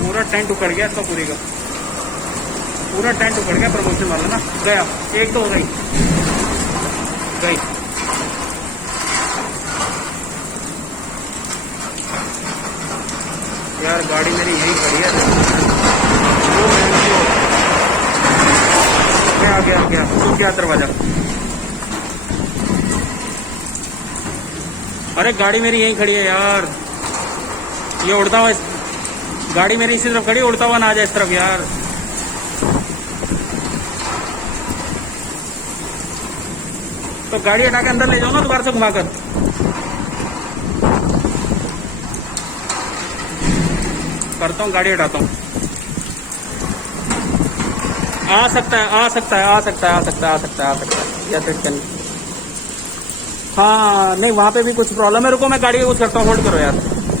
पूरा टेंट उखड़ गया इसका, पूरे का पूरा टेंट उखड़ गया प्रमोशन वाला ना। गया एक तो हो गई यार। गाड़ी मेरी यही खड़ी है। क्या तो क्या दरवाजा। अरे गाड़ी मेरी यही खड़ी है यार। ये उड़ता हुआ गाड़ी मेरी इसी तरफ खड़ी, उड़ता हुआ ना आ जाए इस तरफ यार। तो गाड़ी हटा के अंदर ले जाओ ना दोबारा से घुमाकर। करता हूँ, गाड़ी हटाता हूँ। आ सकता है या फिर हाँ नहीं, वहां पे भी कुछ प्रॉब्लम है। रुको मैं गाड़ी यूज करता हूँ, होल्ड करो यार।